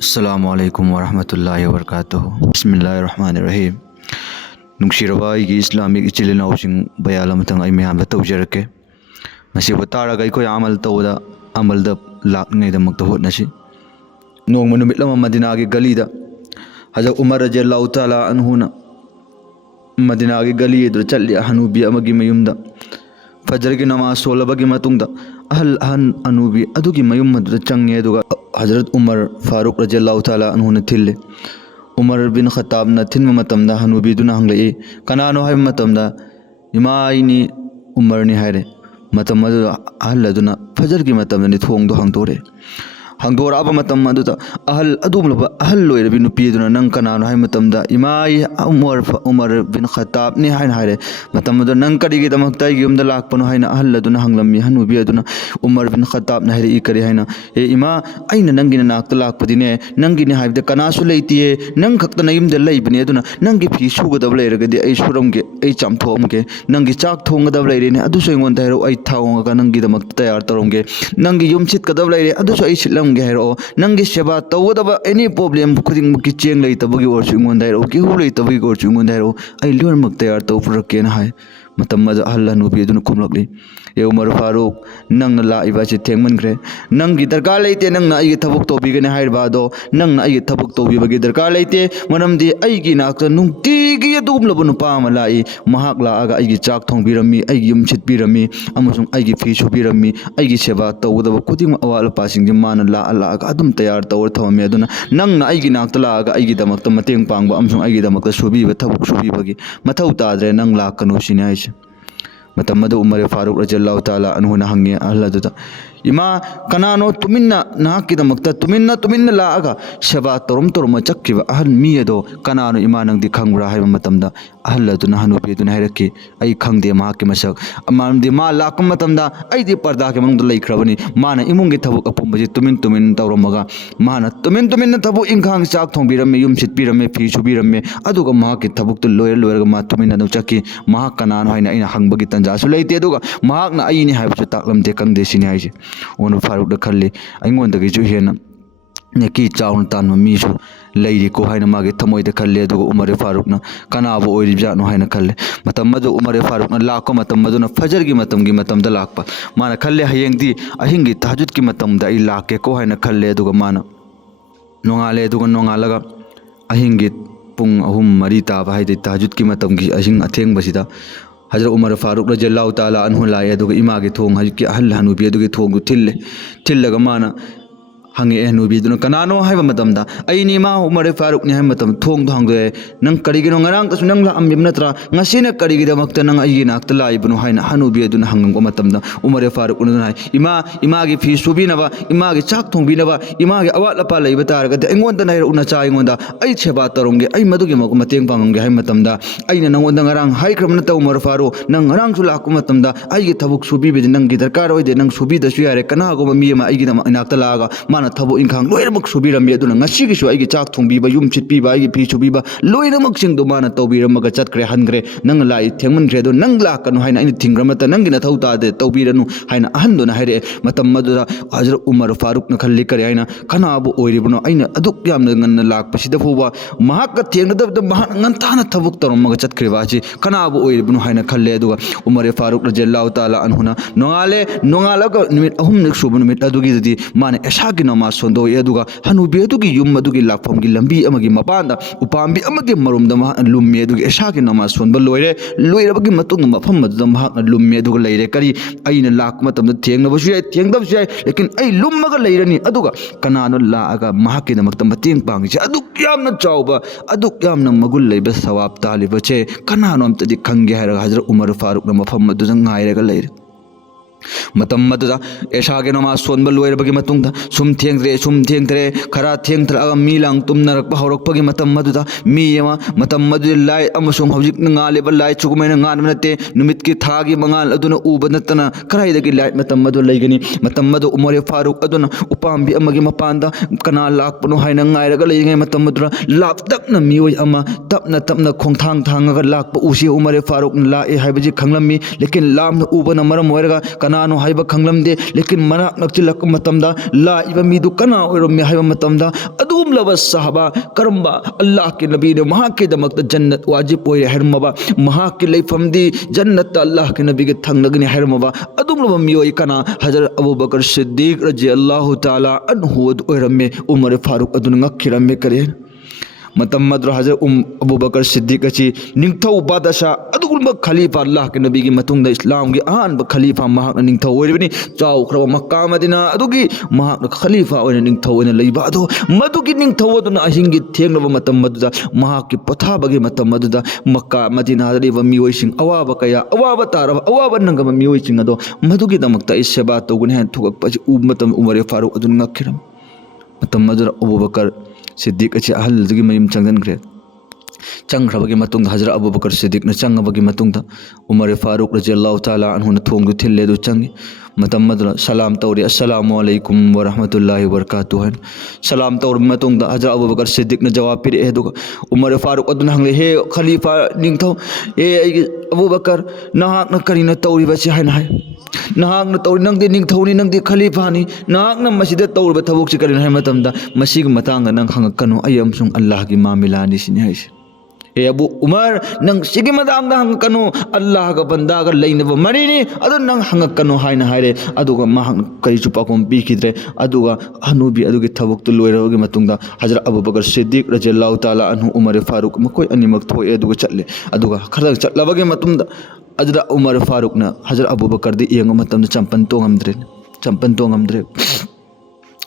अस्सलामुअलैकुम वरहमतुल्लाहि वबरकातुहू बिस्मिल्लाहिर्रहमानिर्रहीम नुंगसिरबा आइगी इस्लामिक इचिल इनाउसिंग बयाल अमतंग आई मयाम तौजरके मसिबो तारगा अखोय अमल तौदा अमलदा लाकनेदमक्ता होटनसि नोंमा नुमित अमा मदीनागी गलीदा हजरत उमर रज़ियल्लाहु ताला अन्हुना मदीनागी गली एदु चल्ली हनूबी अमगी मयुमदा फजर की नमाज सोलबगी मतुंगदा अहल अनूबी अदुगी मयुम मदुदा चंगे अदुगा हजरत उमर फारूक रज़ियल्लाहु ताला अन्हुना थिल्ले उमर बिन खत्ताब न थिन्म मतमदा हनूबी दुना हंगलई कनानो हाय मतमदा इमाइनी उमर नि हायरे मतम अदु अहल अदुना फजर की मतमदा नि थोंगदो हंगदोरे हंगदोराबा मतम अदुदा अहल अदुमलबा अहल लोयरबी नुपीदुना नंग कनानो हाय मतमदा इमाई उमर बिन खत्ताब नि हायन हायरे मतम अदु नंग करिगी दमक्ता युमदा लाकपनो हायना अहल अदुना हंगलम्मी हनूबी अदुना उमर बिन खत्ताब न हायरे इकरी हायना ए इमा अइना नंगिना नाकता लाकपदिने नंगिने हायबदे कनासु लैतिये नंग खक्ता नयुमदा लैबने अदुना नंगी फी सुगदब लैरगदि अइ सुरमगे अइ चामथोमगे नंगी चाक थोंगदब लैरेने अदुसु अइंगोंदा हायरो अइ थाओंगा नंगी दमक्ता तैयार तरोंगे नंगी युम सितकदब लैरे अदुसु अइ सितलम हैरो नंगी सेवा तौदब एनी प्रॉब्लम खुदिंग की चेंग लेतबगी ओरसु इंगोंदा हैरो गेहू लेतबगी ओरसु इंगोंदा हैरो आई लोरमक तैयार तौ पुरकेन हाय मतम मज अहल हनूबी दुन खुमलकली ए उमर फारूक नंग लाइबा से थेंगमनख्रे नंगी दरकार लेते नंग आई थबक तौबीगने हायरबादो नंग आई थबक तौबीबगी दरकार लेते मरमदी आईगी नाक नुंगतीगी अदुगुमलब नुपा अमा लाई महाक लागा आईगी चाक थोंबीरम्मी आईगी युम सितबीरम्मी अमसुंग आईगी फी सुबीरम्मी आईगी सेवा तौदब खुदिंग अवाल पासिंग माना लागा अदुम तैयार तौर थवमे अदुना नंगना आईगी नाक लागा आईगी दमक्ता मतेंग पांगबा अमसुंग आईगी दमक्ता सुबीबा थबक सुबीबगी मथौ ताद्रे नंग लाकनो सिने हायसे मतम उमर फारूक रज़ियल्लाहु ताला अन्हुना हंगे अहल अदुदा इमा कनानो तुमिन्ना नाकिदमक्ता तुमिन्ना लागा सेवा तोरम चक्किबा अहल मी अदो कनानो इमा नंगदि खंगब्रा हायबा मतमदा अहल अदुना हनूबी अदुना हायरकी अई खंगदे माके मसक अमामदि मा लाकम मतमदा अईदि पर्दा के मंगद लैख्रबनी माना इमुंगे थबुक अपुंबजी तुमिन तौरमगा माना तुमिन थबुक इंखांग चाक थोंबीरम्मे युम सितबीरम्मे फी सुबीरम्मे अदुगा माके थबुक लोयरगा मा तुमिन अदु चक्की मा कनानो हायना अइना हंगबगी तंजासु लैते अदुगा महाकना अईनि हायबसु ताकलमदे खंगदे सिनि हायसे उन फारूक खल्ली अइंगोंदगीसु हेना नेकी चाउन तान मीसु लैरिको हायना मागे थमोइदा खल्ले अदुगा उमर फारूकना कनाबो ओइरिबजानो हायना खल्ले मतम मदु उमर फारूकना लाको मतम मदुना फजर की मतमदा लाकपा माना खल्ले हयेंगदि अहिंगी तहज्जुद की मतमदा आई लाके को हायना खल्ले अदुगा माना नोंगाले अदुगा नोंगालगा अहिंगी पुंग अहुम मरी ताबा हायदि तहज्जुद की मतमगी अहिंग अथेंगबसिदा हजरत उमर फारूक रज़ियल्लाहु ताला अन्हु लाए अदुगा इमागे थोंग हजकी अहल हनूबी अदुगे थोंगु थिल्लगा माना हंगे हनूबी दुना कनानो हायबा मतमदा अइनि मा उमर फारूक नि हाय मतम थोंग हंगदे नंग करिगिनो ngरang तसु नंग ला अम्बिम नत्रा ngasina करिगिदमक्ता नंग अइगी नाक्ता लाइबनो हायना हनूबी अदुना हंगंगो मतमदा उमर फारूक उना हाय इमागे फी सुबीनबा इमागे चाक थोंबीनबा इमागे अवात लपा लैबा तारगदे अइंगोंदा नाय उना चा अइंगोंदा अइ सेवा तरोंगे अइ मदुगे मको मतेंग पांगंगे हाय मतमदा अइना नंगोंदा ngरang हायख्रम नता उमर फारूक नंग ngरang सु लाकु मतमदा अइगे थबुक सुबीबे नंगी दरकार होइदे नंग सुबीदसु यारे कनागो मी मा अइगी दम इनाक्ता लागा माना थबुक इंखांग लोयरमक सुबीरम्मे अदुना ngasigisu अइगे चाक थोंबीबा युम सितबीबा अइगे फी सुबीबा लोयरमक सिंगदो माना तौबीरमगा चतख्रे हनग्रे नंग लाई थेंगमनग्रे अदु नंग लाकनो हायना अइना थिंग्रमता नंगिना थौ तादे तौबीरनु हायना अहनदोना हायरे मतम मदुदा हजरत उमर फारूक न खल्ली करे हायना कनाबो ओइरिबनो अइना अदुक यामना ngन्न लाकपसिदा फोबा महाक थेंगदबदा महाक ngंताना थबुक तरोमगा चतख्रे बाची कनाबो ओइरिबनो हायना खल्ले अदुगा उमर फारूक रज़ियल्लाहु ताला अन्हुना नोंगालगा निमित अहुमनिक सुब निमित अदुगिदि माने एशागी नमाज सोंदो अदुगा हनूबी अदुगी युम अदुगी लाकफमगी लंबी अमगी मपांदा उपांबी अमगी मरुमदा लुम्मी अदुगी एशागी नमाज सोंबा लोयरबगी मतुंग मफम मदुदा महाक लुम्मी अदुगा लैरे करी अइना लाक मतमदा थेंगनबसु याय थेंगदबसु याय लेकिन अइ लुम्मगा लैरनी अदुगा कनानो लागा महाकी दमक्ता मतेंग पांगिसे अदुक यामना चावबा अदुक यामना मगुल लैबा सवाब तालिबचे कनानो अमतदि खंगे हायरगा हजरत उमर फारूक न मफम मदुदा ngairega लैरे मतम मदुदा एशागे नमाज सोनबा लोयरबगी मतुंगदा सुम थेंगद्रे खरा थेंगथ्रगा मी लांग तुमनरकबा हौरकपगी मतम मदुदा मी यमा मतम मदु लाइ अमसुंग हौजिक ngaलेबा लाइ चुगमेना ngaनब नते नुमित की थागी मंगाल अदुना उबा नतना कराइदगी लाइ मतम मदु लैगनी मतम मदु उमर फारूक अदुना उपांबी अमगी मपांदा कना लाकपनो हायना ngairगा लैगे मतम मदुरा लापतकना मियोय अमा तपना खोंथांग थांगगा लाकपा उसी उमर फारूक लाए हायबजी खंगलम्मी लेकिन लामना उबना मरम ओइरगा कनानो हाइबा खंगलमदे लेकिन मनाक नक्चिलक मतमदा लाइबा मीदु कना ओइरमे हाइबा मतमदा अदुम लबा सहाबा करम्बा अल्लाह के नबी ने वहां के दमक जन्नत वाजिब ओइ हरमबा वहां के लेफमदी जन्नत अल्लाह के नबी के थंगनगनि हरमबा अदुम लबा मियोय कना हजरत अबू बकर सिद्दीक रज़ियल्लाहु ताला अन्हु ओइरमे उमर फारूक अदुन ngakhiram करे मतम मद्र हजर अबू बकर सिद्दीक अच्छी निंगथौ बादशाह अदुगुल्बा खलीफा अल्लाह के नबी की मतुंग इस्लाम की अहानब खलीफा महाक निंगथौ ओइरबनी चाउख्रब मक्का मदीना अदुगी महाक खलीफा ओइना निंगथौ ओइना लैबा अदो मदुगी निंगथौ अदुना अहिंगी थेंगनब मतम मदुदा महाक की पथाबगी मतम मदुदा मक्का मदीना दरिबा मियोइसिंग अवाबा कया अवाबा तारब अवाबा नंगब मियोइसिंग अदो मदुगी दमक्ता इस सेवा तौगुन है थुगकपजि मतम उमर फारूक अदुन ngakhiram मतम मदुरा अबू बकर सिद्दीक अच्छे अहल दुगी मयम चंगनग्रे चंग्रबगी मतुंग हजरत अबू बकर सिद्दीक न चंगबगी मतुंग उमर फारूक रज़ियल्लाहु ताला अन्हु न थोंगदु थिल्ले दु चंगी मतम मदुरा सलाम तौरी अस्सलामु अलैकुम व रहमतुल्लाहि व बरकातुहु सलाम तौर मतुंग हजरत अबू बकर सिद्दीक न जवाब पिरे दुगा उमर फारूक अदुन हंगले हे खलीफा निंगथौ ए अबू बकर नहाक न करिना तौरी बसे हायना हाय नहाक न तौरी नंगदे निंगथौनी नंगदे खलीफानी नहाक न मसिद तौरब थबोक से करिना हाय मतमदा मसिग मतंग नंग हंगकनो आई अमसुंग अल्लाह की मामिलानी सिनि हायसे ए अबू उमर नंग सिगी मदांग हंगकनो अल्लाह का बंदा का लेनब मरीनी अदु नंग हंगकनो हायना हायरे अदुगा महंग कई चुपाकोम पीखिद्रे अदुगा हनुबी अदुगी थबोक तो लोइरबगी मतुंगदा हजरत अबू बकर सिद्दीक रज़ियल्लाहु ताला अन्हु उमर फारूक मकोय अनिमक थोए अदुगा चले अदुगा खरग चलबगे मतुंगदा अदुदा उमर फारूक न हजरत अबू बकर दी येंग मतम चंपन तोंगमद्रे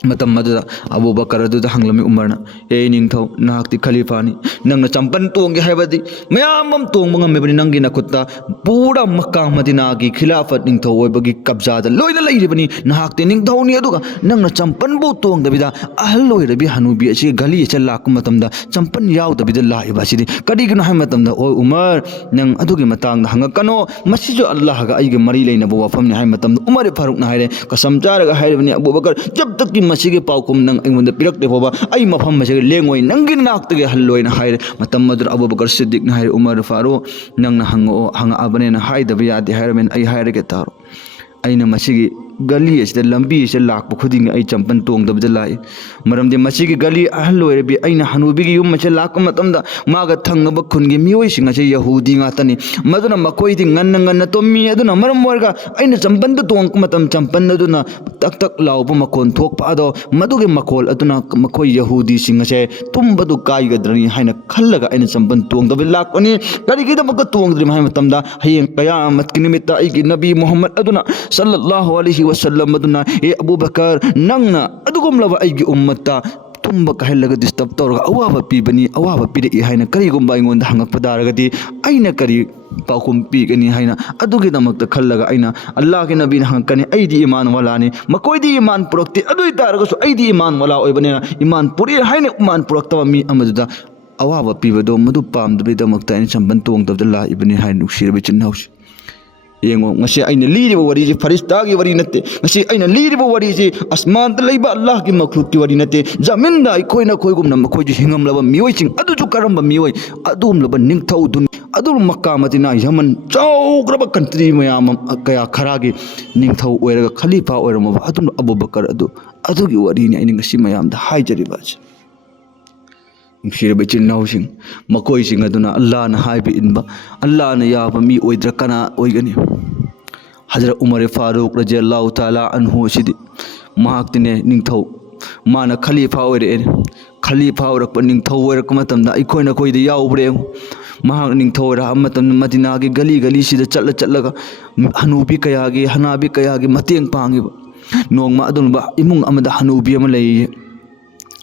मतम मदुदा अबू बकर अदुदा हंगलमी उमरना ए निंगथौ नाहक्ति खलीफानी नंगना चंपन तोंगे हायबदी मयामम तोंग ngambebani नंगी नखुत्ता पूरा मक्का मदीना की खिलाफत निंगथौ ओइबगी कब्जादा लोइना लैरिबनी नाहक्ति निंगथौनी अदुगा नंगना चंपन बो तोंगदबिदा अहल लोइरबी हनुबी अछि गली एच लाक मतमदा चंपन यावदबिदा लाइबासिदि कदिगनो हाय मतमदा ओ उमर नंग अदुगी मतंग हंगकनो मसिजो अल्लाह गा आइगे मरी लेनबो वफमनि हाय मतमदा उमर फारूक ना हायरे कसम चारगा हायरिबनी अबू बकर जब तक की मसिगे पाउकुम नंग अइंगोंदा पिरक्ते फोबा आई मफम मसिगे लेंगोय नंगी नाक्तगे हल्लोयना हायरे मतम मदुर अबू बकर सिद्दीक ना हायरे उमर फारूक नंगना हंगा अबनेना हायदबा यादे हायरमेन आई हायरगे तारो अइना मसिगे गली असिदा लंबी से लाक खुदिंग आई चंपन तोंगदबदा लाई मरमदे मसिगे गली अहल लोइरबी अइना हनुबिगे युम मसे लाक मतमदा मागा थंगब खुनगे मियोइसिंग असे यहूदी गातनी मदुना मकोइदि ngन्न ngन्न तोम्मी अदुना मरम वर्गा अइना चंपन तोंग मतम चंपन अदुना तक तक लाउब मकोन थोकपा अदो मदुगे मकोल अदुना मकोइ यहूदी सिंग असे तुम्बदु काइगद्रनी हाइना खल्लगा अइना चंपन तोंगदब लाकनी करिगिदा मक तोंगद्रि हाइ मतमदा हयें कयामत की निमित्त आइगी नबी मोहम्मद अदुना सल्लल्लाहु अलैहि वसल्लम अदुना ए अबू बकर नंगना अदुगुमलबा आइगी उम्मत्ता तुम्ब कहलगा डिस्टर्ब तौरगा अवाबा पीबनी अवाबा पिरई हाइना करिगुम्बा अइंगोंदा हंगकपदारगदी अइना करि पाउकुम पीगनी हाइना अदुगी दमक्ता खल्लगा अइना अल्लाह के नबी हंगकनी अइदी ईमान वालानी मकोइदी ईमान पुरक्ति अदुई तारगसु अइदी ईमान वाला ओइबनेना ईमान पुरी हाइना ईमान पुरक्तबा मी अमदुदा अवाबा पीबदो मदु पामदबेदमक्ता अइना चंपन तोंगदबदा लाइबनी हाइना नुक्सिरबे चिन्हाउसि येंगो ngasi aina liriba wari ji farista gi wari natte ngasi aina liriba wari ji asman ta leiba allah ki makhluk ti wari natte jamin da koi na koi gumna makoi ji hingam laba mioi ching adu ju karamba mioi adum laba ningthau dun adu makka madina yaman chaugraba country mayam kaya kharagi ningthau oiraga khalifa oirama adum abubakar adu gi wari ni aina ngasi mayam da haijariba नुक्सिरबे चिन्नाउसिंग मकोइसिंग अदुना अल्लाह ना highway इनबा अल्लाह ना याबा मी ओइद्र कना ओइगनी हजरत उमर फारूक रज़ियल्लाहु ताला अन्हु सिदि महाक्तिने निंगथौ माना खलीफा ओइरे खलीफा ओरक निंगथौ ओरक मतमदा अइखोइना कोइदे याउब्रे महाक निंगथौ रा मतम Medina के गली गली सिदा चलगा हनुबी कयागी हनाबी कयागी मतेंग पांगिबा नोंगमा अदुनबा इमुंग अमदा हनुबी अमा लैये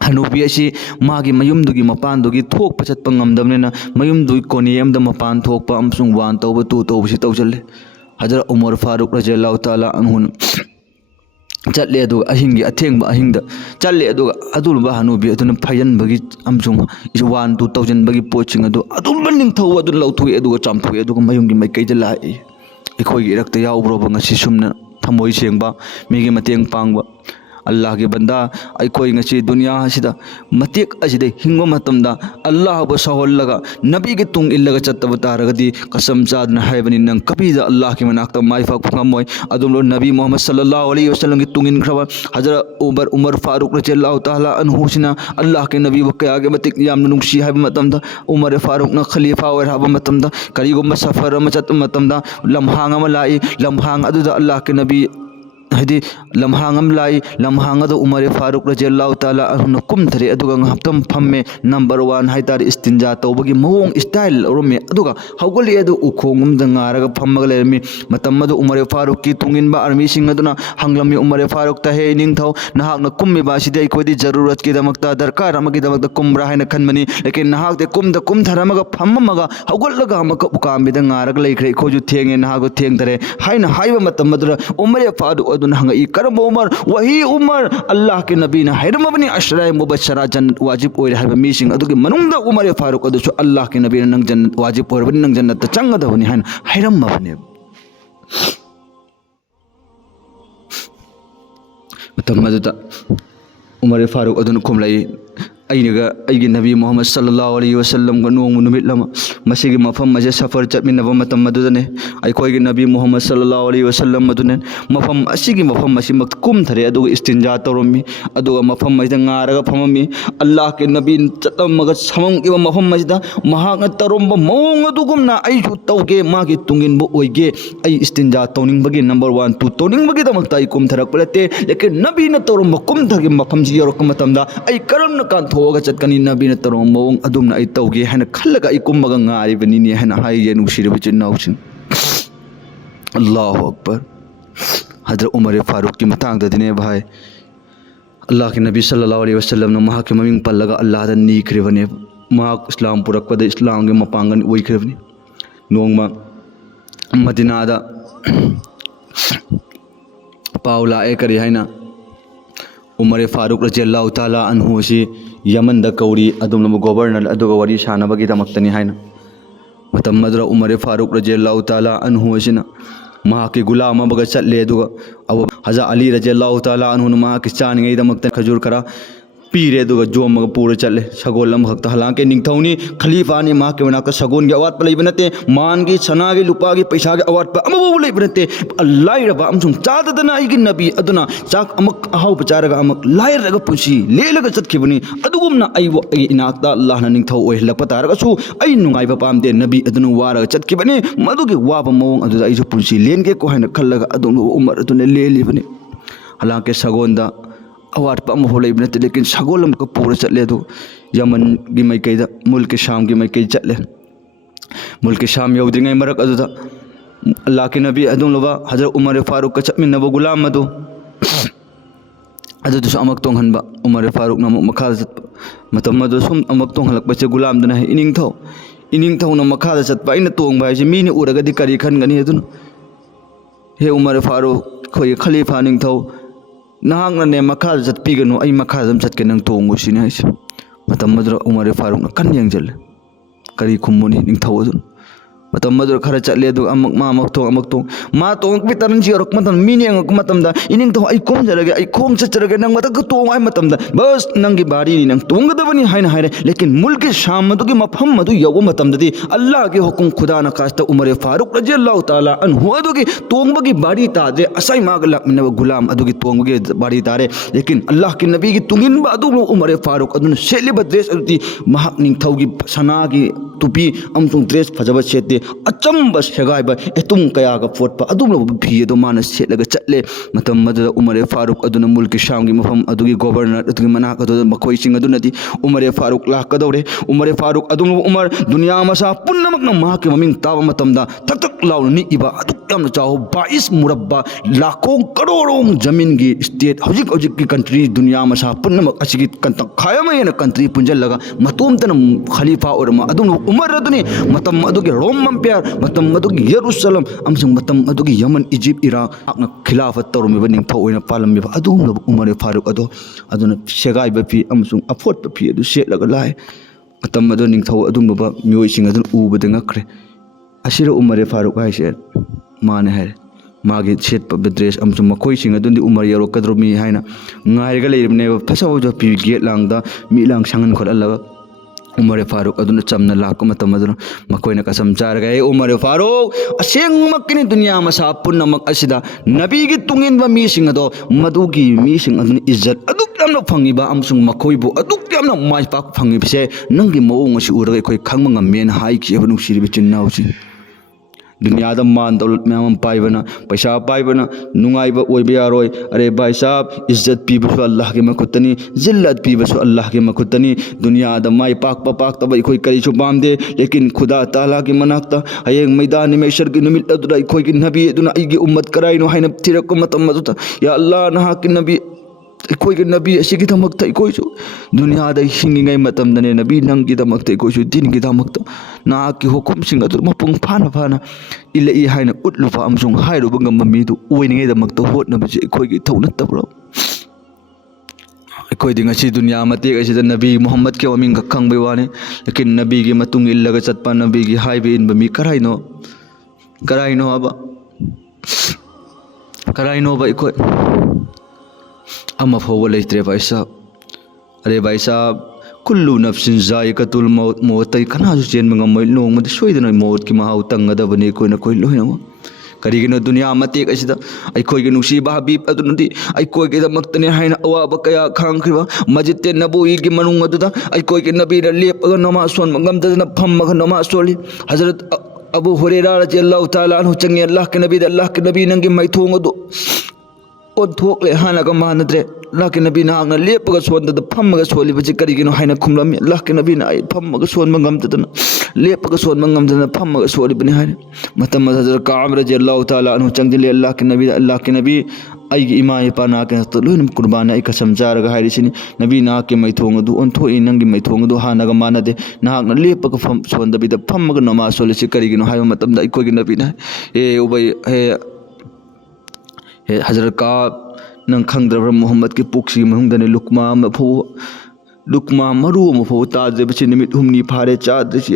हनुबी असी मागी मयुमदुगी मपानदुगी थोकपा चटपा ngamdabnena मयुमदुगी कोनियमदा मपान थोकपा अमसुंग वान तौबा तू तौबसी तौचल्ले हजरत उमर फारूक रज़ियल्लाहु ताला अन्हु चले अदुगा अहिंगी अथेंगबा अहिंगदा चले अदुगा अदुलबा हनुबी अदुना फयनबगी अमसुंग इस वान तू तौजनबगी पोचिंग अदुलबा निंगथौ अदु लौथुई अदुगा चामथुई अदुगा मयुमगी माइकैदा लाई अखोइगी इरक्ता याउब्रोबा ngasi sumna थमोइ सेंगबा मिगी मतेंग पांगबा अल्लाह के बंदा अखोई ngasi दुनिया हसिदा मतेक असिदे हिंगो मतमदा अल्लाह बो सहोल्लगा नबी के तुंग इल्लगा चत्तब तारगदी कसम चादना हाइबनि नंग कबीदा अल्लाह के मनाक्ता माइफाक फंगमोय अदुमलो नबी मोहम्मद सल्लल्लाहु अलैहि वसल्लम की तुंगिन खरबा हजरत उमर फारूक रज़ियल्लाहु ताला अनहुसिना अल्लाह के नबी व कयागे मतिक यामना नुंगसी हाइब मतमदा उमर फारूक न खलीफा ओर हाब मतमदा करिगुम सफर म चत मतमदा लम्हांग अमा लाई लम्हांग अदुदा अल्लाह के नबी हदी लम्हांगम लाई लम्हांग अदु उमर फारूक रज़ियल्लाहु ताला अनहु कुमथरे अदुगा ngaptam phamme number 1 हाइतार इस्तिंजा तौबगी मवोंग स्टाइल रोमे अदुगा हौगली अदु उखोंगम दंगारगा फम्मगा लेरमी मतम अदु उमर फारूक की तुंगिनबा आर्मी सिंग अदुना हंगलमी उमर फारूक तहे निंगथौ नहाकना कुम्मिबा सिदे कोदी जरूरत की दमकता दरकार अमगी दमकता कुमरा हाइना खनमनी लेकिन नहाकते कुम धरमगा फम्मगा हौगलगा अमक उकाम बिदा ngarag लेखरे खोजु थेंगे नहागो थेंगदरे हाइना हाइबा मतम अदुरा उमर फारूक हंगी करम उमर वही उमर अल्लाह के नबी ने हैरमबनी अशराय मुबशरा जन्नत वाजिब ओइरे हबे मीसिंग अदुगे मनुंगदा उमर फारूक अदुसु अल्लाह के नबी ने नंग जन्नत वाजिब ओइरबनी नंग जन्नत चंगदबनी हाइन हैरमबनी मतम अदुदा उमर फारूक अदुन खुमलाई अईगे नबी मोहम्मद सल्लल्लाहु अलैहि वसल्लम का नोंग नुमित लमा मसीगी मफम मजे सफर चटमिनबा मतम मदुदने अखोइगे नबी मोहम्मद सल्लल्लाहु अलैहि वसल्लम मदुने मफम असीगी मफम मसी मक कुमथरे अदुगा इस्तिंजा तौरमी अदुगा मफम मजिदा ngaraga फममी अल्लाह के नबी चतमगा समंगिबा मफम मजिदा महागना तरोंबा मवोंग अदुगुमना अइसु तौगे मागी तुंगिनबो ओइगे अइ इस्तिंजा तौनिंगबगी नंबर 1 2 तौनिंगबगी दमकता अइ कुमथरकलते लेकिन नबी न तौरंबा कुमथगे मफम जी यरक मतमदा अइ करमना कांथो चटकनी नबी न तरो मवोंग अदुमना अइ तौगे हैना खल्लगा अइ कुमगा ngaribani हैना हाइजे नुसिरबा चिन्नाउसिन अल्लाहु अकबर हजरत उमर फारूक की मतांग ददिने भाई अल्लाह के नबी सल्लल्लाहु अलैहि वसल्लम ने महा के ममिंग पल्लगा अल्लाह दा नीख्रिबने महा इस्लाम पुरकपद इस्लाम के मपांगन ओइख्रिबने नोंगमा मदीना दा पाउला ए करी हैना उमर फारूक रज़ियल्लाहु ताला अनहु से यमन दा कौरी अदुम गवर्नर अदुगा वरी शानबगी दमक्तनी हाइना मतम मदरा उमर फारूक रज़ियल्लाहु ताला अनहु सिना महा के गुलाम अबगा चले अदुगा अब हज़रत अली रज़ियल्लाहु ताला अनहु महा के चानिंगै दमक्त खजूर करा पीरे अदुगा जोमगा पूरा चले सगोल अम हक्ता हालांकि निंगथौनी खलीफा ने महा के मनाक सगोन के अवात पलैब नते मान की सना की लुपा की पैसा के अवात पर अमबो लैब नते लाइरबा अमसुम चाददना अइगी नबी अदुना चाक अमक अहाव पचारगा अमक लाइरगा पुंसी लेलगा चतखिबनी अदुगुमना अइबो अइ इनाक्ता अल्लाह न निंगथौ ओइहलक पतारगासु अइ नुंगाइबा पामदे नबी अदुनु वारगा चतखिबनी मदुगे वाबा मवोंग अदुदा अइसु पुंसी लेनगे को हैना खल्लगा अदुम उमर अदुने लेलिबनी हालांकि सगोंदा अवाट पम हो लेब नते लेकिन सगोलम को पूरा चले दो यमन की मैकैदा मुल्क शाम की मैकै चले मुल्क शाम यौद्रिंगै मरक अदुदा अल्लाह के नबी अदुम लोबा हजरत उमर फारूक का चटमिनबो गुलाम अदु अदुदुस अमक तोंगहनबा उमर फारूक न मखा मतम अदु सुम अमक तोंगहलक बचे गुलाम दना इनिंगथौ न मखा चटपा इन तोंगबा हाइसे मीनि उरगदि करी खनगनी अदुन हे उमर फारूक खोय खलीफा निंगथौ नहांगना ने मखा चटपीगनु अइ मखा जम चटके नंग तोंगो सिने हाइसे मतम मदर उमर फारूक न कन यंगजल करी खुम्मुनी निंगथौ अदुन मतम मदर खरा चले अदु अमक मा तोंग पि तरन जी रक मतम मीनि अंग मतमदा इनिंगथौ अइ कोम जरगे अइ खोम चचरगे नंग मतक तोंग अइ मतमदा बस नंगी बारी नि नंग तोंगदबनी हाइना हाइरे लेकिन मुल्क शाम मदुगी मफम मदु यगो मतमददी अल्लाह के हुकुम खुदा न खास्ता उमर फारूक रज़ियल्लाहु ताला अनहु अदुगी तोंगबगी बारी तादे असै माग लकमिन गुलाम अदुगी तोंगबगी बारी तारे लेकिन अल्लाह के नबी की तुंगिन अदु उमर फारूक अदुन सेलिब ड्रेस अदुदी महक निंगथौगी सनागी तुपी अमसुंग ड्रेस फजब सेते अचंब सेगाइबा एतुम कयागा फोटपा अदुम भी अदु मान सेलगा चले मतम मदुदा उमर फारूक अदुन मुल्क शाम की मफम अदुगी गवर्नर अदुगी मनाक अदु मखोई सिंग अदुनदी उमर फारूक लाकदौरे उमर फारूक अदुम उमर दुनिया मसा पुन्नमक न महा के ममिंग ताब मतमदा तक लाउ नि इबा अदु यम चाहो 22 मुरब्बा लाखों करोड़ों जमीन की स्टेट हजिक की कंट्री दुनिया मसा पुन्नमक असिगी कंत खायमयन कंट्री पुंजलगा मतुम तन खलीफा और अदुम उमर अदुनी मतम अदुगी रोम मंप्यार मतम अदुगी यरूशलेम अमसुंग मतम अदुगी यमन इजिप्ट इराक आकना खिलाफत तौरमिबा निंगथौ ओइना पालमिबा अदुम उमर फारूक अदो अदुना सेगाइबा फी अमसुंग अफोट फी अदु सेलगा लाय मतम अदु निंगथौ अदुम मियोइसिंग अदुन उबदा ngakre asira उमर फारूक हाइसे माने है मागी सेट ड्रेस मखोइसिंग अदुंदी उमर यौरकद्रोमी हाइना ngairga leibne phasau jo pi gate langda mi lang sangan kholallaga Umar Faruk aduna chamna lakko matam aduna makoina kasam charga e Umar Faruk aseng makkini dunya masa punna mak asida nabi gi tungin ba mi sing ado madugi mi sing aduna izzat aduk yamna phangi ba amsung makoi bu aduk yamna mai pak phangi bise nangi maung asi uraga koi khangma ngamen hai ki abanu siri bichin nausi दुनिया मान दौलत ma'am पाइबना पैसा पाइबना नुंगाइबा ओइबा यारोय अरे भाई साहब इज्जत पीबसु अल्लाह के मखुतनी जिल्लत पीबसु अल्लाह के मखुतनी दुनिया माई पाक पाक तब इखोय करिसु पामदे लेकिन खुदा ताला की मनाक्ता हयेंग मैदान में शर की नुमित अदुदा इखोय की नबी अदुना इगी उम्मत कराइनो हाइना थिरक मतम मदुता या अल्लाह नहा की नबी इखोय की नबी असिगी धमकता इखोयसु दुनिया दा हिंगिंगै मतम दने नबी नंगी धमकता इखोयसु दिन की धमकता ना की हुकुम सिंग अदु मपुंग फाना फाना इले इ हाइना उतलुफा अमसुंग हाइरुबा ngam midu oiningei damakta hotnabase ikhoi thaunatabro ikhoi dinga si dunya matek asida nabi muhammad ke aming ka khangbai wani lekin nabi gi matung illaga chatpa nabi gi haibe inba mi karaino aba karaino ba ikhoi amma fowa leitre bhai sahab are bhai sahab kullu nafsin za'iqatul maut motai kana ju chen mangam mai no mad soidana maut ki mahau tangada bane koi na koi loina karigino dunya matek asida ai koi gi nusi ba habib adunti ai koi gi damak tane haina awa ba kaya khang khiba majid te nabui gi manung aduda ai koi gi nabi da lep ga nama son mangam da na pham ma nama soli hazrat abu hurairah radhiyallahu ta'ala anhu changi allah ke nabi nangi mai thong adu on thok le hana ga manadre Allah ke nabi na angna lepaga sonda da phammaga soli bachi karigino haina khumlami Allah ke nabi na ai phammaga son mangam tadana lepaga son mangam tadana phammaga soli bani haina matam hazrat Ka'ab radhiyallahu ta'ala anhu changdile Allah ke nabi ai gi ima pa na ke to loin qurbana ai kasam jaraga hairi sini nabi na ke mai thong adu on thoi nangi mai thong adu hana ga manade na angna lepaga sonda bi da phammaga nama soli si karigino haima matam da ikoi gi nabi na e ubay he hazrat Ka'ab nang khangdra Muhammad ki puksi mahungdane lukma maru mafo tadre bachi nimit humni phare chadre chi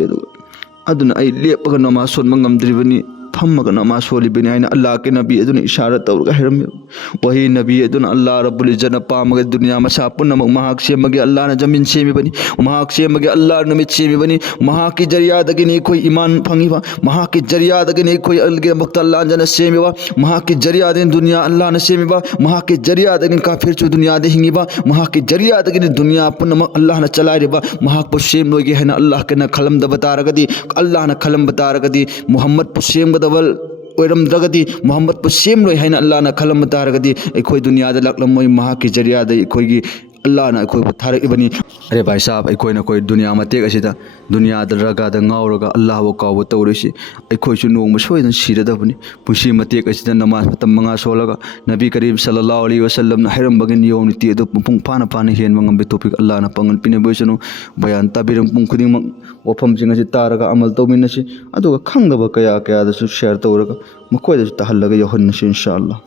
aduna ai lepaga nama son mangam dribani phammaga nama soli bani aina Allah ke nabi aduna isharat tawga hiram wahi nabi aduna Allah rabbul izzat pamaga dunya ma sapun namak mahak semage Allah na jamin semi bani mahak semage Allah namit semi bani mahak ki jariya dagini koi iman phangi ba mahak ki jariya dagini koi alge makta Allah jana semi ba mahak ki jariya den dunya Allah na semi ba mahak ki jariya dagin kafir chu dunya de hingi ba mahak ki jariya dagini dunya pun namak Allah na chalai re ba mahak pu sem loge hena Allah ke na khalam da bata ragadi Allah na khalam bata ragadi Muhammad pu sem dawal oiram dragadi Muhammad pu sem loi haina Allah na khalam taragadi ekhoi dunya da laklam moi maha ki jariya da ekhoi gi Allah na ekhoi tharak ibani are bhai sahab ekhoi na koi dunya matek asida dunya da raga da ngauraga Allah wo kaw tawrisi ekhoi chu nong masoi dan sira da bani pusi matek asida namaz patam manga solaga nabi karim sallallahu alaihi wasallam na hiram bagin yom ti do pung pana hen mangam be topic Allah na pangan pine boisano bayan tabiram pung khuding mang wafam jinga si taraga amal tawminasi aduga khangdaba kaya da su share tawraga makoy da tahallaga yohanna insha Allah